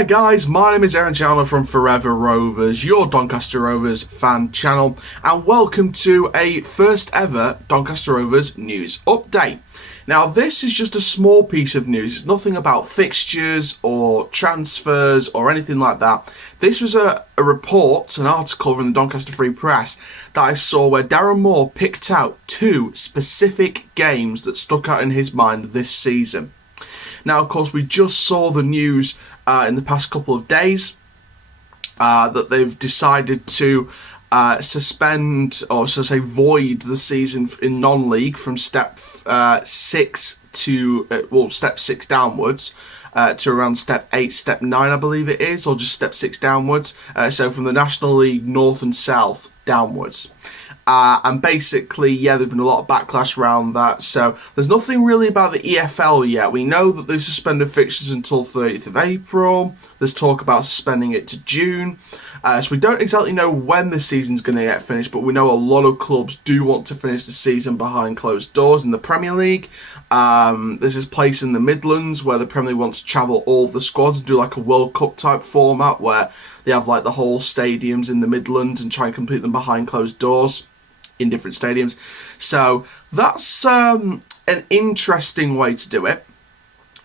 there guys, my name is Aaron Chandler from Forever Rovers, your Doncaster Rovers fan channel, and welcome to a first ever Doncaster Rovers news update. Now this is just a small piece of news, it's nothing about fixtures or transfers or anything like that. This was a report, an article from the Doncaster Free Press that I saw where Darren Moore picked out two specific games that stuck out in his mind this season. Now, of course, we just saw the news in the past couple of days that they've decided to suspend, or so to say, void the season in non-league from step 6 to, step 6 downwards to around step 8, step 9, I believe it is, or just step 6 downwards. So from the National League North and South downwards. And basically, yeah, there's been a lot of backlash around that. So there's nothing really about the EFL yet. We know that they've suspended fixtures until 30th of April. There's talk about suspending it to June. So we don't exactly know when the season's going to get finished, but we know a lot of clubs do want to finish the season behind closed doors in the Premier League. There's this place in the Midlands where the Premier League wants to travel all of the squads and do like a World Cup type format where they have like the whole stadiums in the Midlands and try and complete them behind closed doors in different stadiums. So that's an interesting way to do it.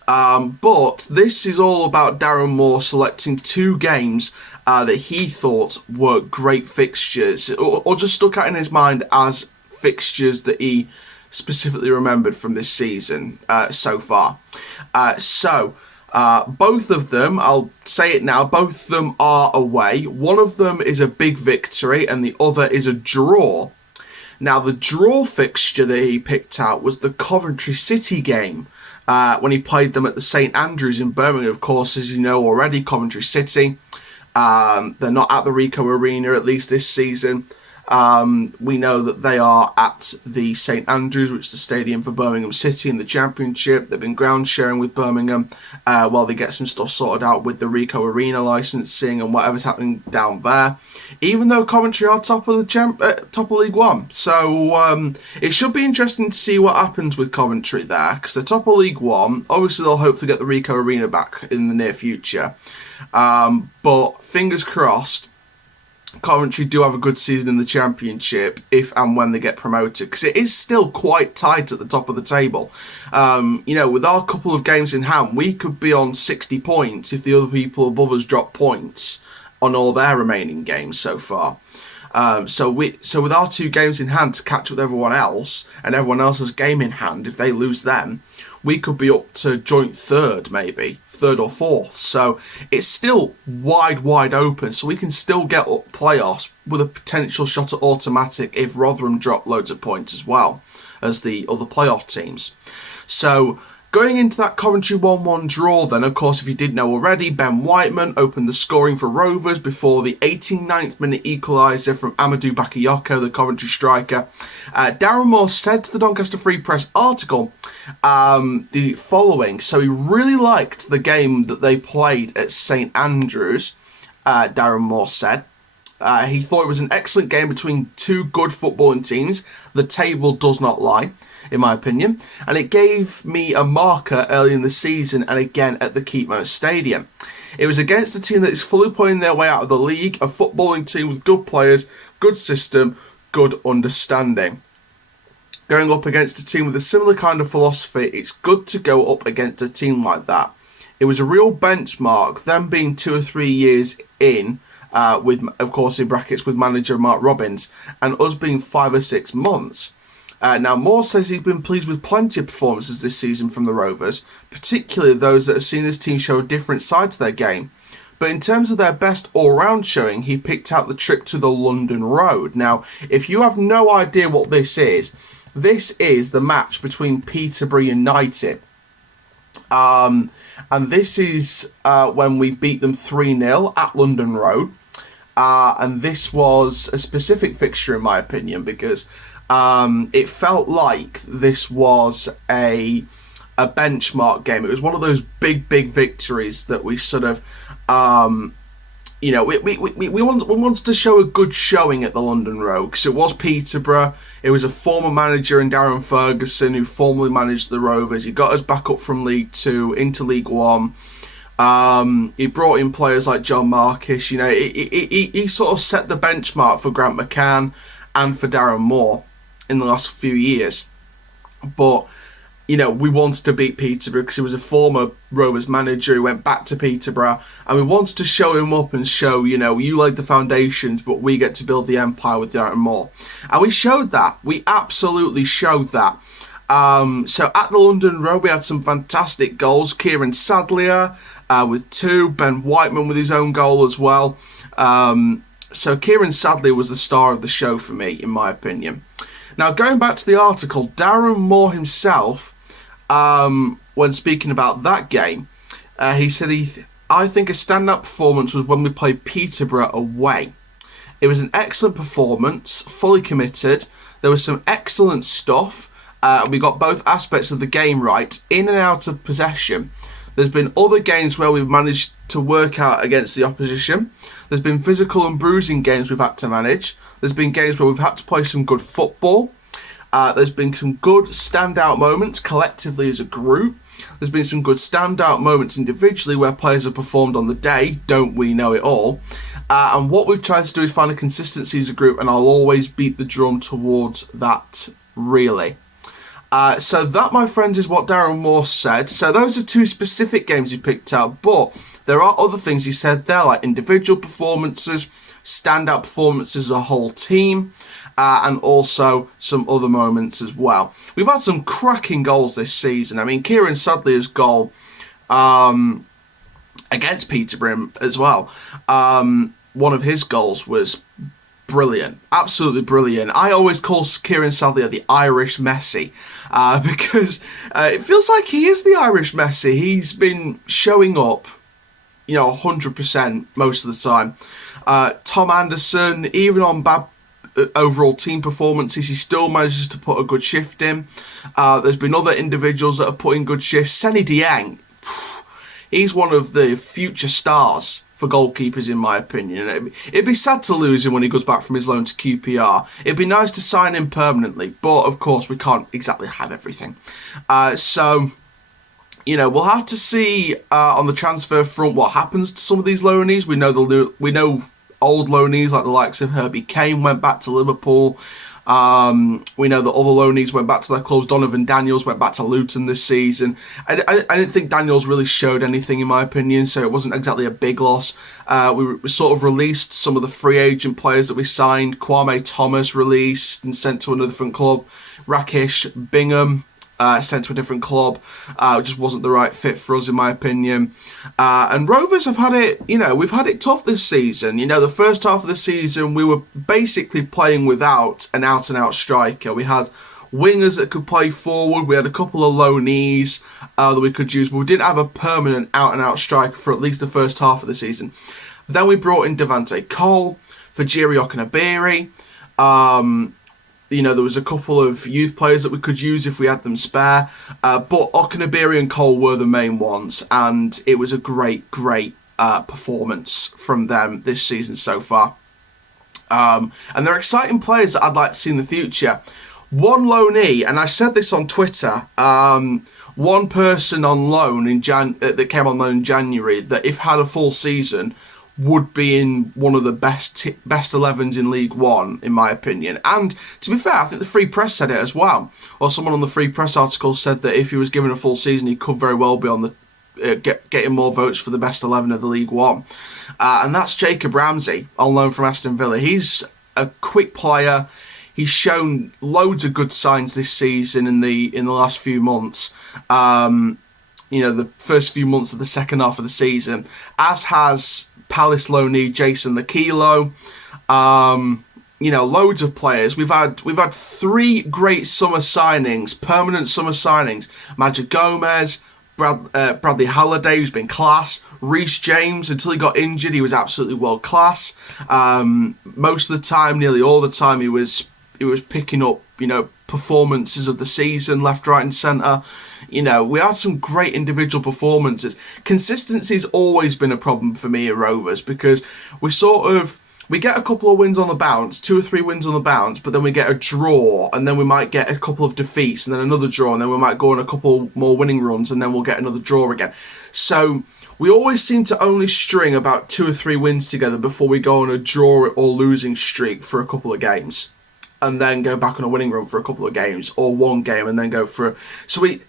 But this is all about Darren Moore selecting two games that he thought were great fixtures, or just stuck out in his mind as fixtures that he specifically remembered from this season so far. Both of them, I'll say it now, both of them are away. One of them is a big victory and the other is a draw. Now, the draw fixture that he picked out was the Coventry City game when he played them at the St Andrews in Birmingham. Of course, as you know already, Coventry City, they're not at the Ricoh Arena, at least this season. We know that they are at the St Andrews, which is the stadium for Birmingham City in the Championship. They've been ground sharing with Birmingham while they get some stuff sorted out with the Ricoh Arena licensing and whatever's happening down there. Even though Coventry are top of League One, so it should be interesting to see what happens with Coventry there, because they're top of League One. Obviously, they'll hopefully get the Ricoh Arena back in the near future, but fingers crossed. Coventry do have a good season in the Championship if and when they get promoted, because it is still quite tight at the top of the table. With our couple of games in hand, we could be on 60 points if the other people above us drop points on all their remaining games so far. So with our two games in hand to catch up with everyone else, and everyone else's game in hand, if they lose them, we could be up to joint third, maybe third or fourth. So it's still wide open. So we can still get up playoffs with a potential shot at automatic if Rotherham drop loads of points as well as the other playoff teams. So going into that Coventry 1-1 draw then, of course, if you didn't know already, Ben Whiteman opened the scoring for Rovers before the 89th minute equaliser from Amadou Bakayoko, the Coventry striker. Darren Moore said to the Doncaster Free Press article the following. So he really liked the game that they played at St Andrews, Darren Moore said. He thought it was an excellent game between two good footballing teams. The table does not lie, in my opinion, and it gave me a marker early in the season and again at the Keepmoat Stadium. It was against a team that is fully playing their way out of the league, a footballing team with good players, good system, good understanding. Going up against a team with a similar kind of philosophy, it's good to go up against a team like that. It was a real benchmark, them being 2 or 3 years in, with, of course, in brackets, with manager Mark Robbins, and us being 5 or 6 months. Now, Moore says he's been pleased with plenty of performances this season from the Rovers, particularly those that have seen this team show a different side to their game. But in terms of their best all-round showing, he picked out the trip to the London Road. Now, if you have no idea what this is the match between Peterborough United. And this is when we beat them 3-0 at London Road. And this was a specific fixture, in my opinion, because it felt like this was a benchmark game. It was one of those big victories that we sort of we wanted to show a good showing at the London Road, because it was Peterborough. It was a former manager in Darren Ferguson who formerly managed the Rovers. He got us back up from League 2 into League 1. He brought in players like John Marcus. You know, he sort of set the benchmark for Grant McCann and for Darren Moore in the last few years. But, you know, we wanted to beat Peterborough because he was a former Rovers manager who went back to Peterborough, and we wanted to show him up and show, you know, you laid the foundations, but we get to build the empire with Darren Moore. And we showed that. We absolutely showed that. So at the London Road, we had some fantastic goals. Kieran Sadlier with 2, Ben Whiteman with his own goal as well. So Kieran Sadlier was the star of the show for me, in my opinion. Now, going back to the article, Darren Moore himself, when speaking about that game, he said, I think a standout performance was when we played Peterborough away. It was an excellent performance, fully committed. There was some excellent stuff. We got both aspects of the game right, in and out of possession. There's been other games where we've managed to work out against the opposition. There's been physical and bruising games we've had to manage. There's been games where we've had to play some good football. There's been some good standout moments collectively as a group. There's been some good standout moments individually where players have performed on the day. Don't we know it all? And what we've tried to do is find a consistency as a group, and I'll always beat the drum towards that, really. So that, my friends, is what Darren Moore said. So those are 2 specific games he picked out, but there are other things he said there, like individual performances, standout performances as a whole team, and also some other moments as well. We've had some cracking goals this season. I mean, Kieran Sadlier's goal against Peterborough as well, one of his goals was brilliant, absolutely brilliant. I always call Kieran Sadlier the Irish Messi, because it feels like he is the Irish Messi. He's been showing up, 100% most of the time. Tom Anderson, even on bad overall team performances, he still manages to put a good shift in. There's been other individuals that have put in good shifts. Seny Dieng, he's one of the future stars for goalkeepers, in my opinion. It'd be sad to lose him when he goes back from his loan to QPR. It'd be nice to sign him permanently, but of course we can't exactly have everything. So, we'll have to see on the transfer front what happens to some of these loanees. We know old loanees like the likes of Herbie Kane went back to Liverpool. We know that other loanees went back to their clubs. Donovan Daniels went back to Luton this season. I didn't think Daniels really showed anything, in my opinion, so it wasn't exactly a big loss. We sort of released some of the free agent players that we signed. Kwame Thomas released and sent to another different club. Rakesh Bingham sent to a different club. Just wasn't the right fit for us, in my opinion. And Rovers have had it, we've had it tough this season. The first half of the season, we were basically playing without an out-and-out striker. We had wingers that could play forward. We had a couple of loanees that we could use, but we didn't have a permanent out-and-out striker for at least the first half of the season. Then we brought in Devante Cole, Fajiri Okunabiri. There was a couple of youth players that we could use if we had them spare. But Okunabiri and Cole were the main ones, and it was a great performance from them this season so far. And they're exciting players that I'd like to see in the future. One loanee, and I said this on Twitter, one person on loan that came on loan in January that if had a full season would be in one of the best 11s in League One, in my opinion. And to be fair, I think the Free Press said it as well. Or someone on the Free Press article said that if he was given a full season, he could very well be on the getting more votes for the best 11 of the League One. And that's Jacob Ramsey, on loan from Aston Villa. He's a quick player. He's shown loads of good signs this season in the last few months. The first few months of the second half of the season, as has Palace loanee Jason Lakilo. Loads of players. We've had 3 great summer signings, permanent summer signings. Majid Gomez, Bradley Halliday, who's been class. Reece James, until he got injured, he was absolutely world class. Most of the time, nearly all the time, he was picking up, performances of the season, left, right and centre. We had some great individual performances. Consistency's always been a problem for me at Rovers, because we sort of we get a couple of wins on the bounce, 2 or 3 wins on the bounce, but then we get a draw, and then we might get a couple of defeats, and then another draw, and then we might go on a couple more winning runs, and then we'll get another draw again. So we always seem to only string about 2 or 3 wins together before we go on a draw or losing streak for a couple of games, and then go back on a winning run for a couple of games, or one game and then go for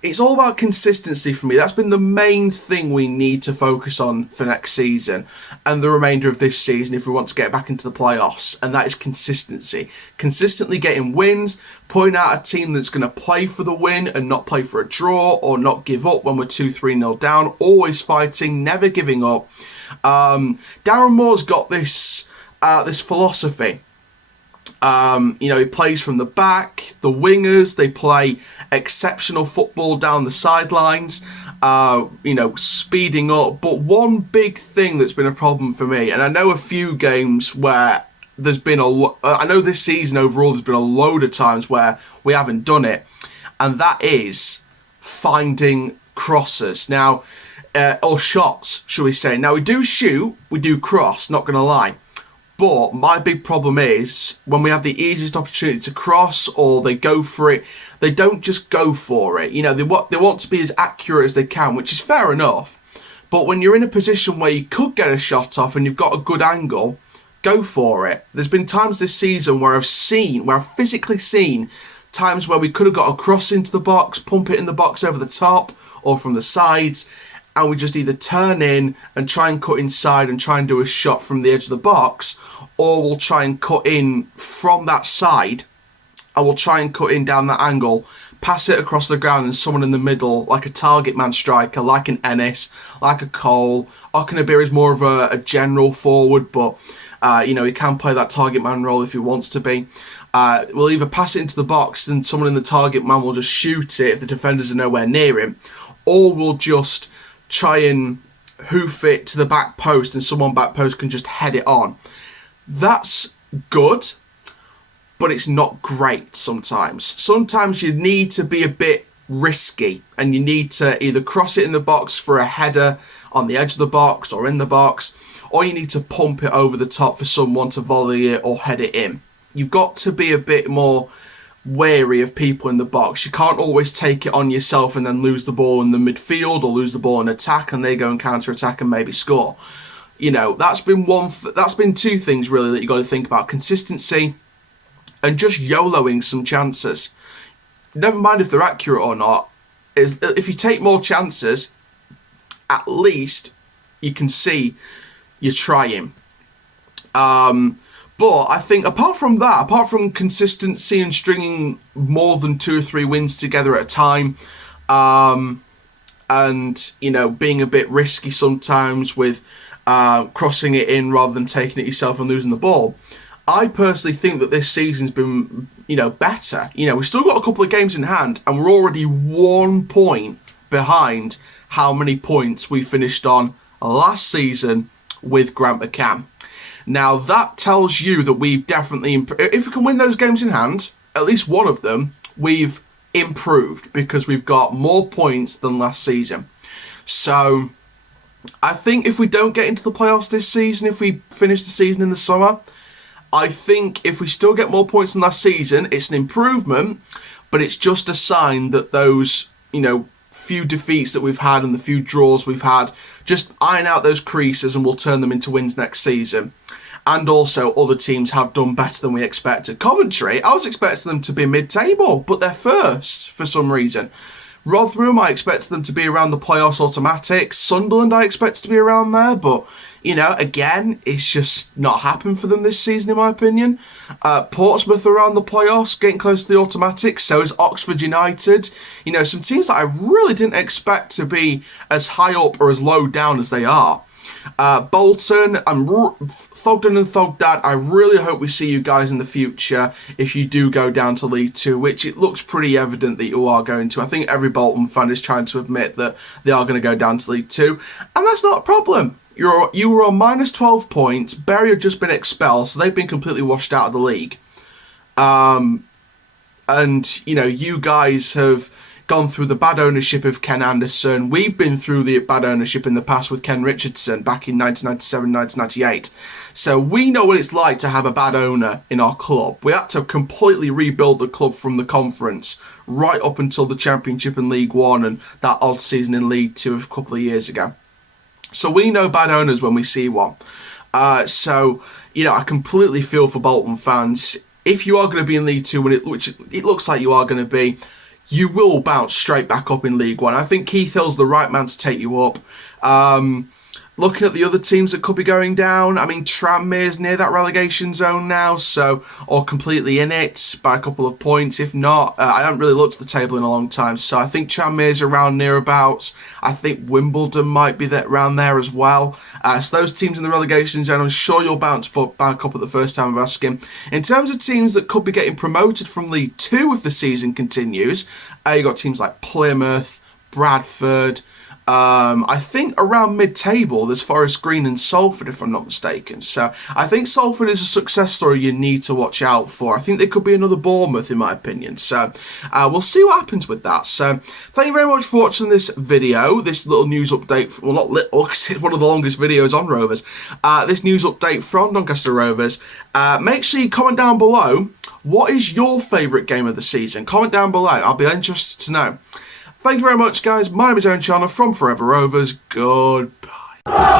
it's all about consistency for me. That's been the main thing we need to focus on for next season and the remainder of this season if we want to get back into the playoffs, and that is consistency. Consistently getting wins, putting out a team that's going to play for the win and not play for a draw, or not give up when we're 2-3-0 down, always fighting, never giving up. Darren Moore's got this philosophy. He plays from the back, the wingers, they play exceptional football down the sidelines, speeding up. But one big thing that's been a problem for me, and I know a few games where there's been I know this season overall there's been a load of times where we haven't done it, and that is finding crosses. Now, or shots, shall we say. Now, we do shoot, we do cross, not going to lie. But my big problem is when we have the easiest opportunity to cross, or they go for it, they don't just go for it. They want to be as accurate as they can, which is fair enough. But when you're in a position where you could get a shot off and you've got a good angle, go for it. There's been times this season where I've physically seen times where we could have got a cross into the box, pump it in the box over the top or from the sides, and we just either turn in and try and cut inside and try and do a shot from the edge of the box, or we'll try and cut in from that side and we'll try and cut in down that angle, pass it across the ground, and someone in the middle, like a target man striker, like an Ennis, like a Cole. Okanabir is more of a general forward, but he can play that target man role if he wants to be. We'll either pass it into the box and someone in the target man will just shoot it if the defenders are nowhere near him, or we'll just try and hoof it to the back post and someone back post can just head it on. That's good, but it's not great sometimes. Sometimes you need to be a bit risky and you need to either cross it in the box for a header on the edge of the box or in the box, or you need to pump it over the top for someone to volley it or head it in. You've got to be a bit more wary of people in the box. You can't always take it on yourself and then lose the ball in the midfield or lose the ball in attack and they go and counter-attack and maybe score. That's been that's been 2 things really that you got to think about: consistency and just YOLOing some chances. Never mind if they're accurate or not. If you take more chances, at least you can see you're trying. But I think apart from consistency and stringing more than 2 or 3 wins together at a time, and being a bit risky sometimes with crossing it in rather than taking it yourself and losing the ball, I personally think that this season's been better. We've still got a couple of games in hand and we're already 1 point behind how many points we finished on last season with Grant McCann. Now, that tells you that we've definitely if we can win those games in hand, at least one of them, we've improved because we've got more points than last season. So, I think if we don't get into the playoffs this season, if we finish the season in the summer, I think if we still get more points than last season, it's an improvement, but it's just a sign that those, few defeats that we've had and the few draws we've had, just iron out those creases and we'll turn them into wins next season. And also, other teams have done better than we expected. Coventry, I was expecting them to be mid-table, but they're first for some reason. Rotherham, I expected them to be around the playoffs automatic. Sunderland, I expected to be around there, but, again, it's just not happened for them this season, in my opinion. Portsmouth around the playoffs, getting close to the automatic. So is Oxford United. Some teams that I really didn't expect to be as high up or as low down as they are. Bolton, Thogden and Thogdad, I really hope we see you guys in the future if you do go down to League 2, which it looks pretty evident that you are going to. I think every Bolton fan is trying to admit that they are going to go down to League 2, and that's not a problem. You were on minus 12 points, Bury had just been expelled, so they've been completely washed out of the league. And, you guys have gone through the bad ownership of Ken Anderson. We've been through the bad ownership in the past with Ken Richardson back in 1997, 1998. So we know what it's like to have a bad owner in our club. We had to completely rebuild the club from the conference right up until the Championship and League One and that odd season in League Two a couple of years ago. So we know bad owners when we see one. So, you know, I completely feel for Bolton fans. If you are going to be in League Two, which it looks like you are going to be, you will bounce straight back up in League One. I think Keith Hill's the right man to take you up. Looking at the other teams that could be going down, I mean, Tranmere's near that relegation zone now, so, or completely in it by a couple of points. If not, I haven't really looked at the table in a long time, so I think Tranmere's around nearabouts. I think Wimbledon might be around there as well. So those teams in the relegation zone, I'm sure you'll bounce back up at the first time of asking. In terms of teams that could be getting promoted from League Two if the season continues, you've got teams like Plymouth, Bradford. I think around mid-table there's Forest Green and Salford, if I'm not mistaken. So I think Salford is a success story you need to watch out for. I think they could be another Bournemouth in my opinion. So we'll see what happens with that. So thank you very much for watching this video, this little news update. Well, not little, because it's one of the longest videos on Rovers. This news update from Doncaster Rovers. Make sure you comment down below, what is your favourite game of the season? Comment down below. I'll be interested to know. Thank you very much, guys. My name is Aaron Chandler from Forever Rovers. Goodbye.